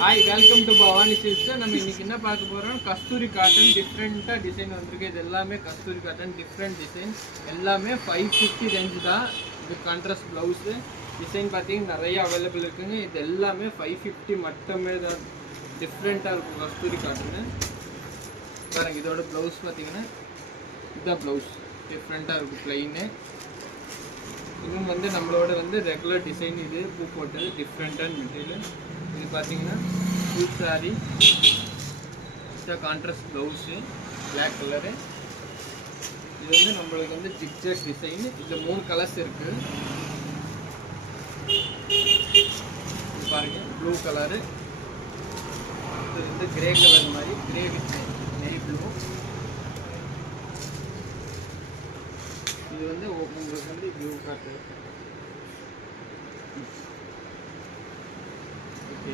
Hi welcome to Bhavani silks. நம்ம இன்னைக்கு என்ன பார்க்க போகிறோம், கஸ்தூரி காட்டன் டிஃப்ரெண்ட்டாக டிசைன் வந்திருக்கு. இது எல்லாமே கஸ்தூரி காட்டன் டிஃப்ரெண்ட் டிசைன், எல்லாமே 550 ரேஞ்ச் தான். இது கான்ட்ராஸ்ட் ப்ளவுஸு டிசைன் பார்த்தீங்கன்னா நிறைய அவைலபிள் இருக்குங்க. இது எல்லாமே 550 மட்டுமே தான். டிஃப்ரெண்ட்டாக இருக்கும் கஸ்தூரி காட்டனு. பாருங்க, இதோட ப்ளவுஸ் பார்த்தீங்கன்னா இதுதான் ப்ளவுஸ். டிஃப்ரெண்ட்டாக இருக்கும் ப்ளைனு. இன்னும் வந்து நம்மளோட வந்து ரெகுலர் டிசைன், இது பூ போட்டது டிஃப்ரெண்ட்டான மெட்டீரியல். இது பார்த்தீங்கன்னா ஃபுல் சாரீ, இதுதான் கான்ட்ராஸ்ட் ப்ளவுஸு பிளாக் கலரு. இது வந்து நம்மளுக்கு வந்து ஜிக்ஜாக் டிசைன். இதில் 3 கலர்ஸ் இருக்குது. இது பாருங்கள், ப்ளூ கலரு, இது வந்து கிரே கலர் மாதிரி, கிரே வித் நெய் ப்ளூ. இது வந்து உங்களுக்கு வந்து ப்ளூ காட்டு. ஓகே,